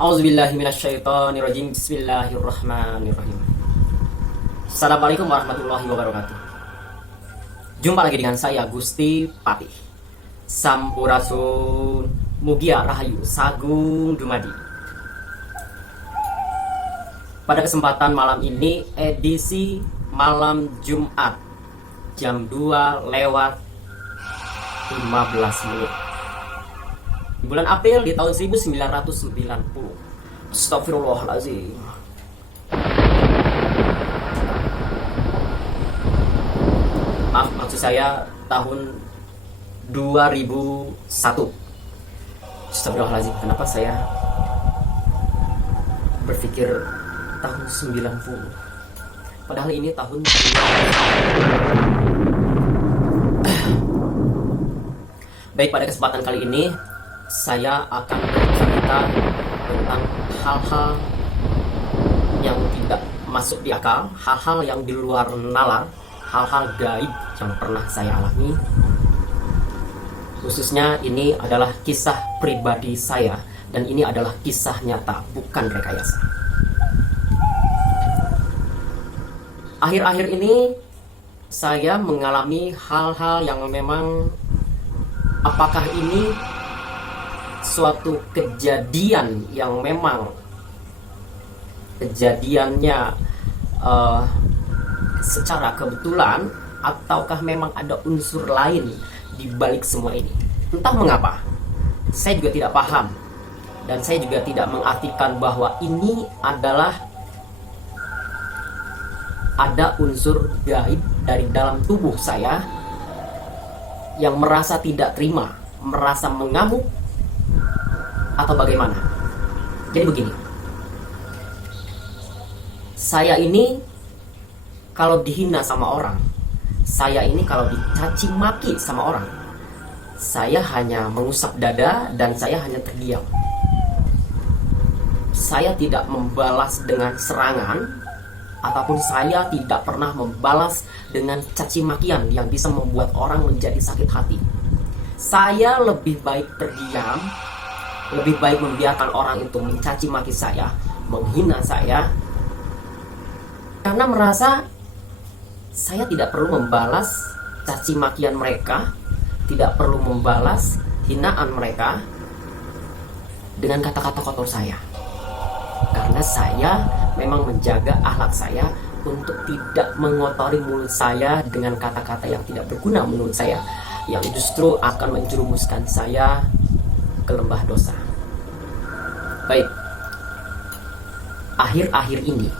Auzubillahi minasyaitonirrajim. Bismillahirrahmanirrahim. Assalamualaikum warahmatullahi wabarakatuh. Jumpa lagi dengan saya Gusti Patih. Sampurasun Mugia Rahayu Sagung Dumadi. Pada kesempatan malam ini edisi malam Jumat jam 2 lewat 15 menit. Di bulan April di tahun 1990. Astagfirullahaladzim. Maksud saya tahun 2001. Astagfirullahaladzim. Kenapa saya berpikir tahun 90? Padahal ini tahun 2000. Baik, pada kesempatan kali ini saya akan bercerita tentang hal-hal yang tidak masuk di akal, hal-hal yang di luar nalar, hal-hal gaib yang pernah saya alami. Khususnya ini adalah kisah pribadi saya, dan ini adalah kisah nyata, bukan rekayasa. Akhir-akhir ini saya mengalami hal-hal yang memang, apakah ini suatu kejadian yang memang kejadiannya secara kebetulan, ataukah memang ada unsur lain di balik semua ini. Entah mengapa, saya juga tidak paham, dan saya juga tidak mengartikan bahwa ini adalah ada unsur gaib dari dalam tubuh saya yang merasa tidak terima, merasa mengamuk, atau bagaimana. Jadi begini, saya ini kalau dihina sama orang, saya ini kalau dicaci maki sama orang, saya hanya mengusap dada dan saya hanya terdiam. Saya tidak membalas dengan serangan, ataupun saya tidak pernah membalas dengan caci makian yang bisa membuat orang menjadi sakit hati. Saya lebih baik terdiam, lebih baik membiarkan orang itu mencaci maki saya, menghina saya, karena merasa saya tidak perlu membalas caci makian mereka, tidak perlu membalas hinaan mereka dengan kata-kata kotor saya. Karena saya memang menjaga akhlak saya untuk tidak mengotori mulut saya dengan kata-kata yang tidak berguna menurut saya, yang justru akan menjerumuskan saya ke lembah dosa. Baik, akhir-akhir ini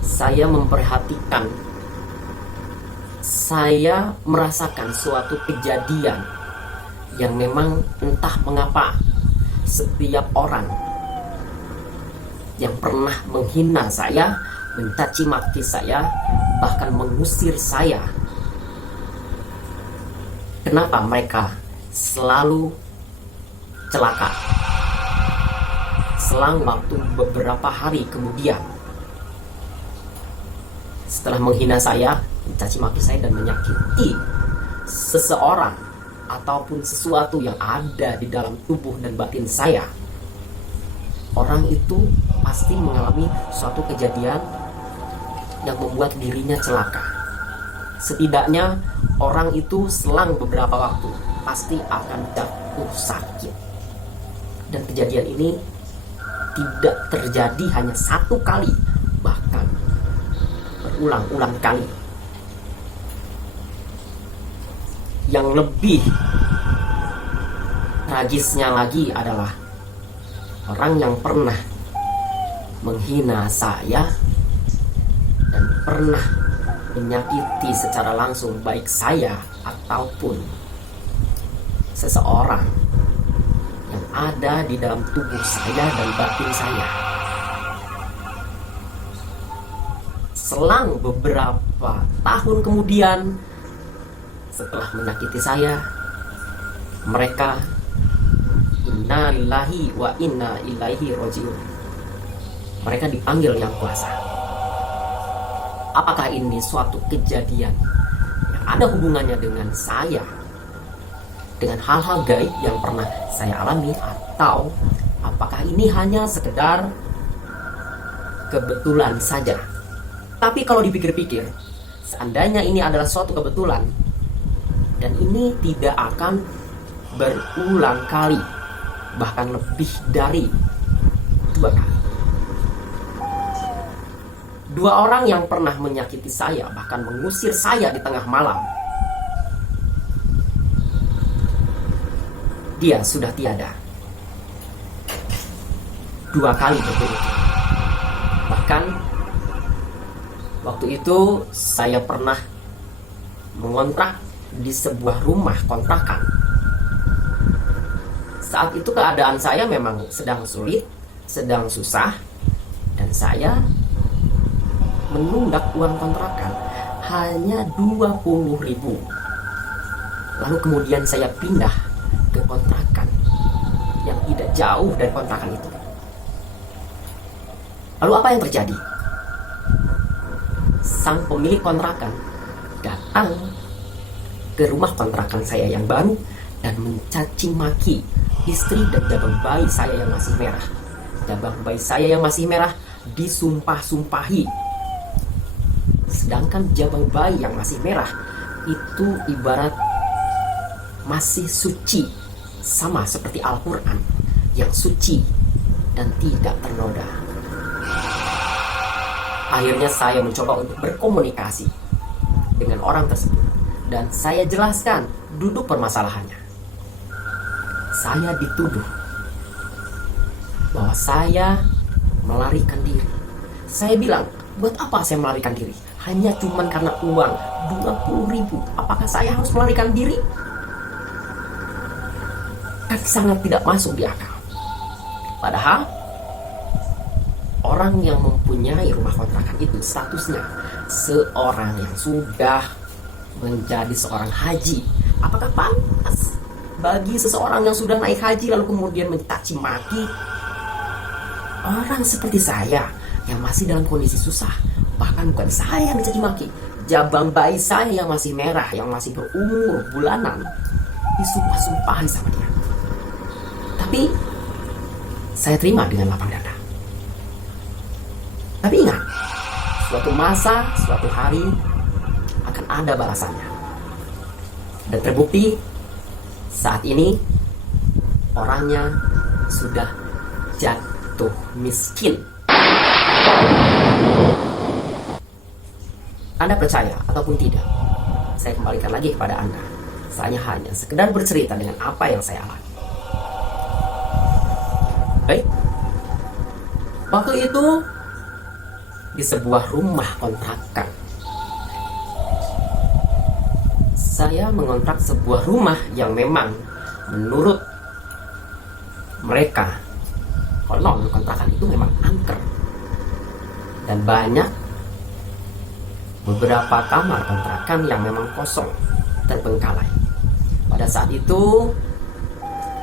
saya memperhatikan, saya merasakan suatu kejadian yang memang entah mengapa setiap orang yang pernah menghina saya, mencaci maki saya, bahkan mengusir saya, kenapa mereka selalu celaka. Selang waktu beberapa hari kemudian, setelah menghina saya, mencaci maki saya, dan menyakiti seseorang ataupun sesuatu yang ada di dalam tubuh dan batin saya, orang itu pasti mengalami suatu kejadian yang membuat dirinya celaka. Setidaknya orang itu selang beberapa waktu pasti akan jatuh sakit. Dan kejadian ini tidak terjadi hanya satu kali, bahkan berulang-ulang kali. Yang lebih tragisnya lagi adalah orang yang pernah menghina saya dan pernah menyakiti secara langsung baik saya ataupun seseorang yang ada di dalam tubuh saya dan batin saya. Selang beberapa tahun kemudian, setelah menyakiti saya, mereka inna lillahi wa inna ilaihi rojiun, mereka dipanggil yang kuasa. Apakah ini suatu kejadian yang ada hubungannya dengan saya, dengan hal-hal gaib yang pernah saya alami, atau apakah ini hanya sekedar kebetulan saja? Tapi kalau dipikir-pikir, seandainya ini adalah suatu kebetulan, dan ini tidak akan berulang kali, bahkan lebih dari 2 kali. 2 orang yang pernah menyakiti saya, bahkan mengusir saya di tengah malam, dia sudah tiada. 2 kali berturut-turut. Bahkan waktu itu saya pernah mengontrak di sebuah rumah kontrakan. Saat itu keadaan saya memang sedang sulit, sedang susah, dan saya menunggak uang kontrakan hanya 20.000. Lalu kemudian saya pindah ke kontrakan yang tidak jauh dari kontrakan itu. Lalu apa yang terjadi? Sang pemilik kontrakan datang ke rumah kontrakan saya yang baru dan mencaci maki istri dan jabang bayi saya yang masih merah. Jabang bayi saya yang masih merah disumpah-sumpahi. Sedangkan jabang bayi yang masih merah itu ibarat masih suci, sama seperti Al-Quran yang suci dan tidak ternoda. Akhirnya saya mencoba untuk berkomunikasi dengan orang tersebut, dan saya jelaskan duduk permasalahannya. Saya dituduh bahwa saya melarikan diri. Saya bilang, buat apa saya melarikan diri? Hanya cuman karena uang 20.000. Apakah saya harus melarikan diri? Kan sangat tidak masuk di akal. Padahal orang yang mempunyai rumah kontrakan itu statusnya seorang yang sudah menjadi seorang haji. Apakah pantas bagi seseorang yang sudah naik haji lalu kemudian mencaci maki orang seperti saya yang masih dalam kondisi susah? Bahkan bukan saya yang dicaci maki, jabang bayi saya yang masih merah, yang masih berumur bulanan, disumpah-sumpahi sama dia. Tapi saya terima dengan lapang dada. Tapi ingat, suatu masa, suatu hari akan ada balasannya. Dan terbukti saat ini orangnya sudah jatuh miskin. Anda percaya ataupun tidak, saya kembalikan lagi kepada Anda. Saya hanya sekedar bercerita dengan apa yang saya alami. Baik, waktu itu di sebuah rumah kontrakan, saya mengontrak sebuah rumah yang memang menurut mereka konon kontrakan itu memang angker dan banyak beberapa kamar kontrakan yang memang kosong, terbengkalai. Pada saat itu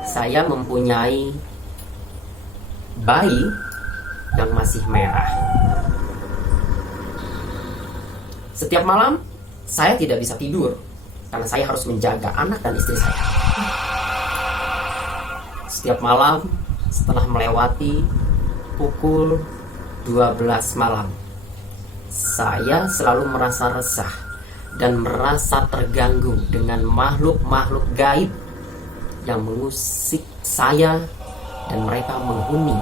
saya mempunyai bayi yang masih merah. Setiap malam saya tidak bisa tidur karena saya harus menjaga anak dan istri saya. Setiap malam setelah melewati pukul 12 malam, saya selalu merasa resah dan merasa terganggu dengan makhluk-makhluk gaib yang mengusik saya, dan mereka menghuni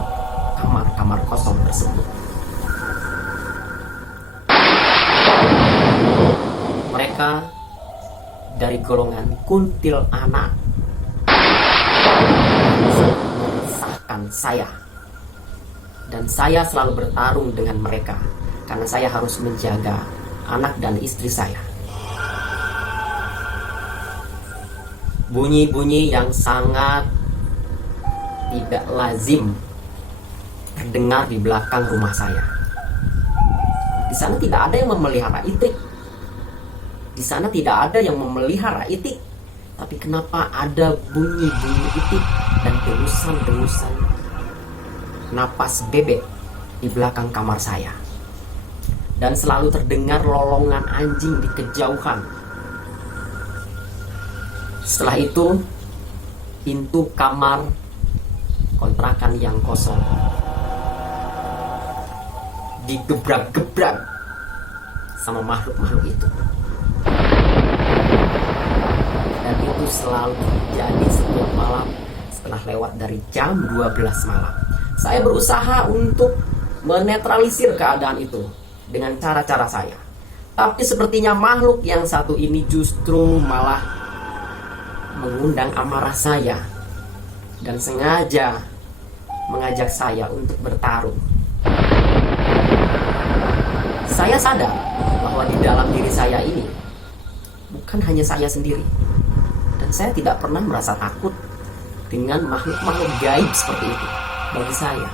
kamar-kamar kosong tersebut. Mereka dari golongan kuntil anak, meresahkan saya, dan saya selalu bertarung dengan mereka karena saya harus menjaga anak dan istri saya. Bunyi-bunyi yang sangat tidak lazim terdengar di belakang rumah saya. Di sana tidak ada yang memelihara itik. Di sana tidak ada yang memelihara itik. Tapi kenapa ada bunyi-bunyi itik dan dengusan-dengusan napas bebek di belakang kamar saya? Dan selalu terdengar lolongan anjing di kejauhan. Setelah itu, pintu kamar kontrakan yang kosong digebrak-gebrak sama makhluk-makhluk itu. Dan itu selalu terjadi setiap malam setelah lewat dari jam 12 malam. Saya berusaha untuk menetralisir keadaan itu dengan cara-cara saya. Tapi sepertinya makhluk yang satu ini justru malah mengundang amarah saya dan sengaja mengajak saya untuk bertarung. Saya sadar bahwa di dalam diri saya ini bukan hanya saya sendiri, dan saya tidak pernah merasa takut dengan makhluk-makhluk gaib seperti itu. Bagi saya,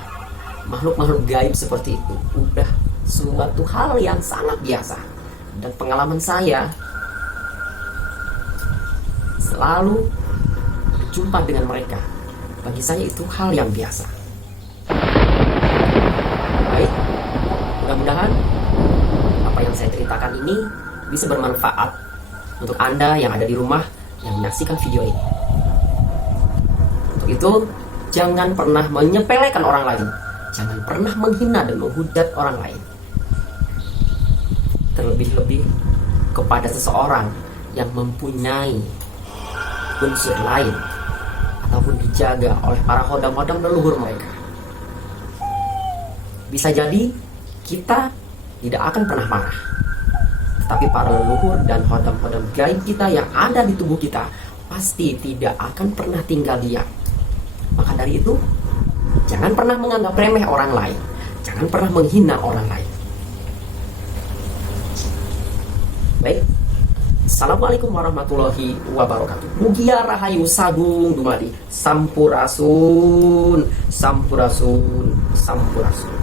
makhluk-makhluk gaib seperti itu udah suatu hal yang sangat biasa, dan pengalaman saya selalu berjumpa dengan mereka. Bagi saya itu hal yang biasa. Baik, mudah-mudahan apa yang saya ceritakan ini bisa bermanfaat untuk Anda yang ada di rumah yang menyaksikan video ini. Untuk itu, jangan pernah menyepelekan orang lain. Jangan pernah menghina dan menghujat orang lain. Terlebih-lebih kepada seseorang yang mempunyai unsur lain ataupun dijaga oleh para hodam-hodam leluhur mereka. Bisa jadi kita tidak akan pernah marah, tetapi para leluhur dan hodam-hodam gaib kita yang ada di tubuh kita pasti tidak akan pernah tinggal diam. Maka dari itu, jangan pernah menganggap remeh orang lain. Jangan pernah menghina orang lain. Baik, Assalamualaikum warahmatullahi wabarakatuh. Mugia Rahayu Sagung Dumadi. Sampurasun, Sampurasun, Sampurasun.